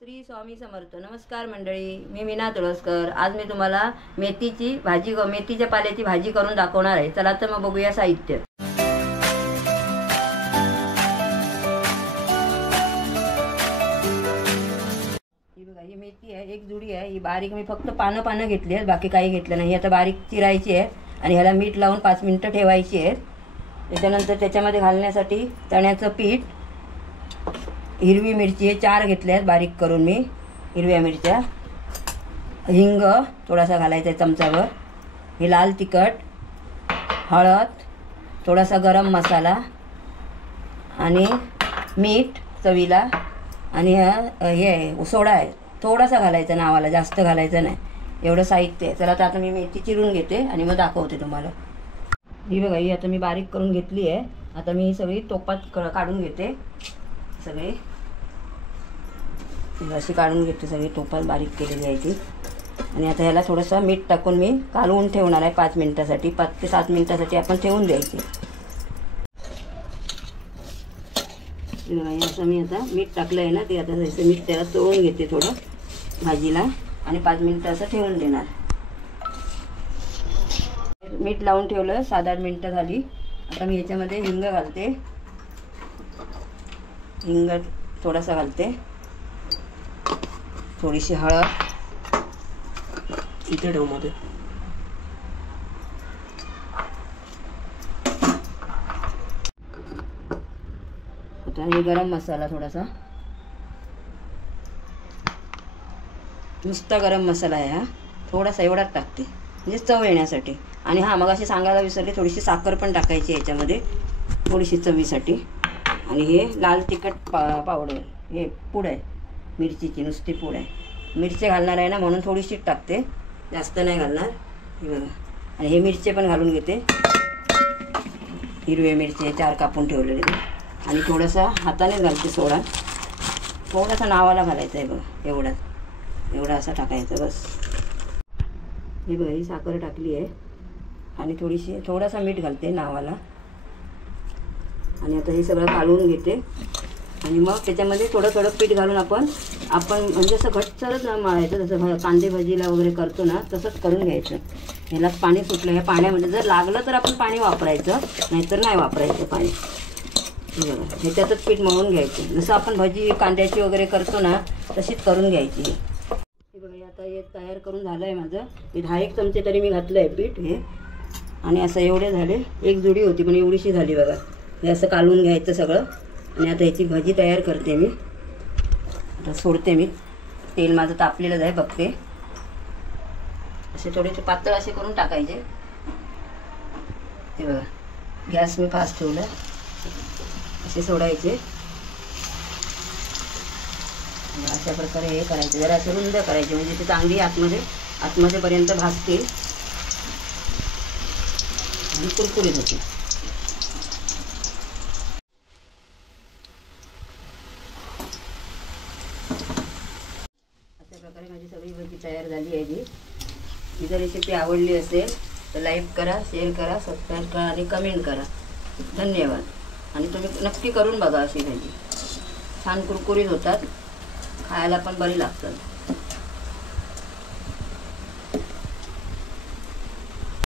श्री स्वामी समर्थ. नमस्कार मंडळी, मी मीना तुळसकर. आज मी तुम्हाला मेथीच्या पाल्याची भाजी करून दाखवणार आहे. चला तर मग बघूया साहित्य. ही बघा, ही मेथी आहे, एक जुडी आहे. ही बारीक मी फक्त पानं घेतली आहेत, बाकी काही घेतलं नाही. आता बारीक चिरायची आहे आणि ह्याला मीठ लावून 5 मिनिटं ठेवायची आहे. त्याच्यानंतर त्याच्यामध्ये घालण्यासाठी चण्याचं पीठ, हिरवी मिरची हे 4 घेतल्या आहेत बारीक करून मी, हिरव्या मिरच्या, हिंग थोडासा घालायचा आहे चमचाभर, हे लाल तिखट, हळद, थोडासा गरम मसाला आणि मीठ चवीला, आणि हे सोडा आहे थोडासा घालायचा नावाला, जास्त घालायचं नाही. एवढं साहित्य आहे. चला तर आता मी मेथी चिरून घेते आणि मग दाखवते तुम्हाला. ही बघा, ही आता मी बारीक करून घेतली आहे. आता मी ही सगळी टोपात काढून घेते. सगळे अशी काढून घेते, सगळी टोपात बारीक केलेली आहे ती. आणि आता ह्याला थोडंसं मीठ टाकून मी कालवून ठेवणार आहे 5 मिनिटासाठी. 5 ते 7 मिनिटासाठी आपण ठेवून द्यायची. असं मी आता मीठ टाकलं आहे ना, ते आता जसं मीठ त्याला तळून घेते थोडं भाजीला आणि 5 मिनिटं असं ठेवून देणार. मीठ लावून ठेवलं, 7-8 मिनिटं झाली. आता मी ह्याच्यामध्ये हिंग घालते. हिंग थोडासा घालते, थोडीशी हळद इथे ठेवमध्ये, आता हे गरम मसाला थोडासा, नुसता गरम मसाला आहे हा, थोडासा एवढाच टाकते म्हणजे चव येण्यासाठी. आणि हा, मग अशी सांगायला विसरले, थोडीशी साखर पण टाकायची याच्यामध्ये थोडीशी चवीसाठी. आणि हे लाल तिखट पावडर, हे पूड आहे मिरचीची, नुसती पूड आहे. मिरची घालणार आहे ना म्हणून थोडीशी टाकते, जास्त नाही घालणार. हे बघा, आणि हे मिरची पण घालून घेते. हिरव्या मिरची 4 कापून ठेवलेले. आणि थोडासा हातानेच घालते सोडा, थोडासा नावाला घालायचा आहे बघा, एवढा असा टाकायचा बस. हे बघा, ही साखर टाकली आहे आणि थोडासा मीठ घालते नावाला. आणि आता हे सगळं काढून घेते आणि मग त्याच्यामध्ये थोडं पीठ घालून आपण म्हणजे असं घट्टसरच मळायचं, जसं कांदे भाजीला वगैरे करतो ना तसंच करून घ्यायचं. ह्याला पाणी सुटलं, ह्या पाण्यामध्ये जर लागलं तर आपण पाणी वापरायचं, नाहीतर नाही वापरायचं पाणी. हे बघा, ह्याच्यातच पीठ मळून घ्यायचं, जसं आपण भाजी कांद्याची वगैरे करतो ना तशीच करून घ्यायची. हे बघा, आता हे तयार करून झालं आहे माझं. हे 10-1 चमचे तरी मी घातलं आहे पीठ हे. आणि असं एवढे झाले, एक जुडी होती पण एवढीशी झाली बघा. हे असं कालवून घ्यायचं सगळं. आणि आता ह्याची भाजी तयार करते मी. आता सोडते मी, तेल माझं तापलेलंच आहे बघते. असे थोडेसे पातळ असे करून टाकायचे. हे बघा, गॅस मी फास्ट ठेवला, असे सोडायचे. अशा प्रकारे हे करायचे, जरा असं रुंद करायचे म्हणजे ते चांगली आतमध्येपर्यंत भाजतील आणि कुरकुरीत होते. अशा प्रकारे माझी सगळी भाजी तयार झाली आहे. ही जर रेसिपी आवडली असेल तर लाईक करा, शेअर करा, सबस्क्राईब करा आणि कमेंट करा. धन्यवाद. आणि तुम्ही नक्की करून बघा. अशी भाजी छान कुरकुरीत होतात, खायला पण बरी लागतात.